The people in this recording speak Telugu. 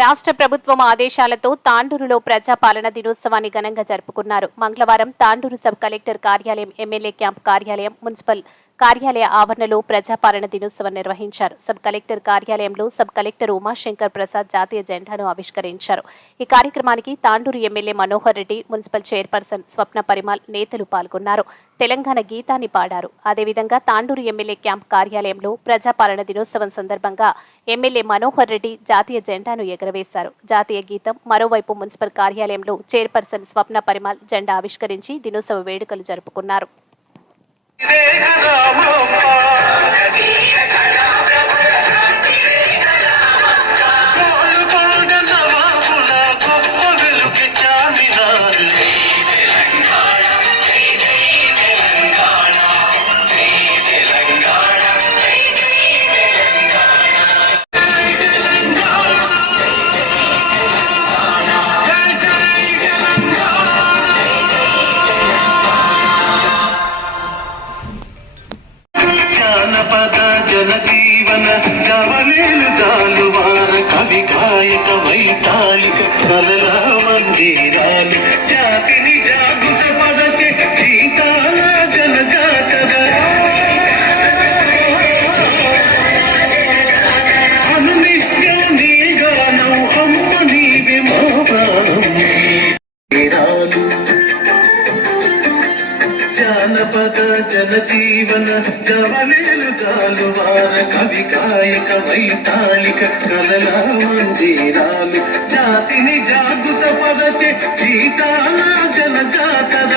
రాష్ట్ర ప్రభుత్వం ఆదేశాలతో తాండూరులో ప్రజాపాలన దినోత్సవాన్ని ఘనంగా జరుపుకున్నారు. మంగళవారం తాండూరు సబ్ కలెక్టర్ కార్యాలయం, ఎమ్మెల్యే క్యాంప్ కార్యాలయం, మున్సిపల్ కార్యాలయ ఆవరణలో ప్రజాపాలన దినోత్సవం నిర్వహించారు. సబ్ కలెక్టర్ కార్యాలయంలో సబ్ కలెక్టర్ ఉమాశంకర్ ప్రసాద్ జాతీయ జెండాను ఆవిష్కరించారు. ఈ కార్యక్రమానికి Tandur MLA Manohar Reddy, municipal chairperson Swapna Parimal నేతలు పాల్గొన్నారు. తెలంగాణ గీతాన్ని పాడారు. అదేవిధంగా తాండూరు ఎమ్మెల్యే క్యాంప్ కార్యాలయంలో ప్రజాపాలన దినోత్సవం సందర్భంగా ఎమ్మెల్యే మనోహర్ రెడ్డి జాతీయ జెండాను ఎగురవేశారు. జాతీయ గీతం, మరోవైపు మున్సిపల్ కార్యాలయంలో చైర్పర్సన్ స్వప్న పరిమల్ జెండా ఆవిష్కరించి దినోత్సవ వేడుకలు జరుపుకున్నారు. జీవన జవలేలు జాలువార కవి గాయక వైతాళిక కలల మందిరాలు జాతిని జాగృత పదచే గీతాల జనజాతర అనునిత్యం నీ గానం అమ్మ నీవే మా ప్రాణం జానపద జనజీవన జవలేలు జాలువార కవి గాయక వైతాళిక కలల మందిరాలు జాతిని జాగృత పదచే గీతాల జనజాతర